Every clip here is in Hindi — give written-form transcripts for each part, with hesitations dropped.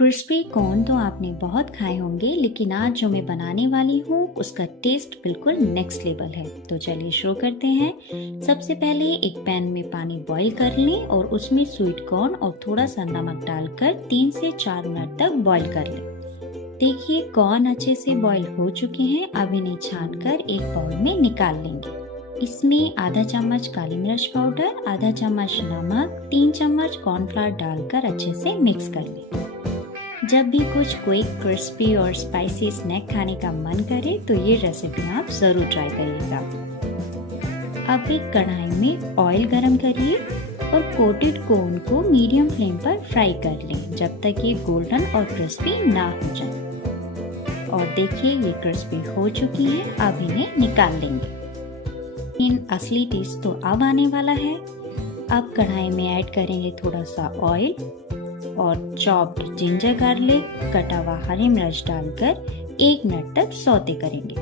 क्रिस्पी कॉर्न तो आपने बहुत खाए होंगे, लेकिन आज जो मैं बनाने वाली हूँ उसका टेस्ट बिल्कुल नेक्स्ट लेवल है। तो चलिए शुरू करते हैं। सबसे पहले एक पैन में पानी बॉईल कर लें और उसमें स्वीट कॉर्न और थोड़ा सा नमक डालकर 3 से 4 मिनट तक बॉईल कर लें। देखिए कॉर्न अच्छे से बॉईल हो चुके हैं। अब इन्हें छानकर एक बाउल में निकाल लेंगे। इसमें आधा चम्मच काली मिर्च पाउडर, आधा चम्मच नमक, 3 चम्मच कॉर्नफ्लावर डालकर अच्छे से मिक्स कर लें। जब भी कुछ क्विक, क्रिस्पी और स्पाइसी स्नैक खाने का मन करे तो ये रेसिपी आप ज़रूर ट्राई करिएगा। अब एक कढ़ाई में ऑयल गरम करिए और कोटेड कॉर्न को मीडियम फ्लेम पर फ्राई कर लें जब तक ये गोल्डन और क्रिस्पी ना हो जाए। और देखिए ये क्रिस्पी हो चुकी है। अब इन्हें निकाल लेंगे। इन असली टेस्ट तो अब आने वाला है। अब कढ़ाई में ऐड करेंगे थोड़ा सा ऑयल और चॉप्ड जिंजर गार्लिक, कटा हुआ हरी मिर्च डालकर 1 मिनट तक सौते करेंगे।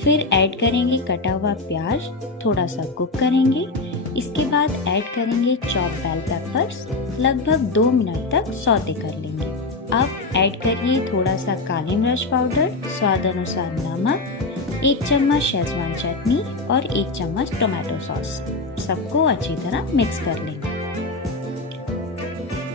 फिर ऐड करेंगे कटा हुआ प्याज, थोड़ा सा कुक करेंगे। इसके बाद ऐड करेंगे चॉप्ड बेल पेपर्स, लगभग 2 मिनट तक सौते कर लेंगे। अब ऐड करिए थोड़ा सा काली मिर्च पाउडर, स्वाद अनुसार नमक, 1 चम्मच शेजवान चटनी और 1 चम्मच टोमेटो सॉस। सबको अच्छी तरह मिक्स कर लेंगे।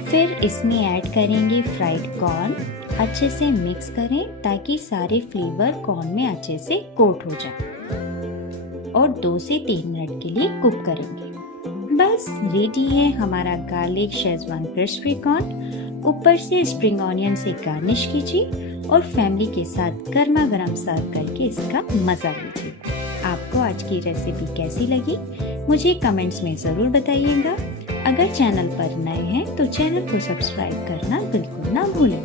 फिर इसमें ऐड करेंगे फ्राइड कॉर्न। अच्छे से मिक्स करें ताकि सारे फ्लेवर कॉर्न में अच्छे से कोट हो जाए और 2 से 3 मिनट के लिए कुक करेंगे। बस रेडी है हमारा गार्लिक शेजवान क्रिस्पी कॉर्न। ऊपर से स्प्रिंग ऑनियन से गार्निश कीजिए और फैमिली के साथ गर्मा गर्म सर्व करके इसका मजा लीजिए। आपको आज की रेसिपी कैसी लगी मुझे कमेंट्स में ज़रूर बताइएगा। अगर चैनल पर नए हैं तो चैनल को सब्सक्राइब करना बिल्कुल ना भूलें।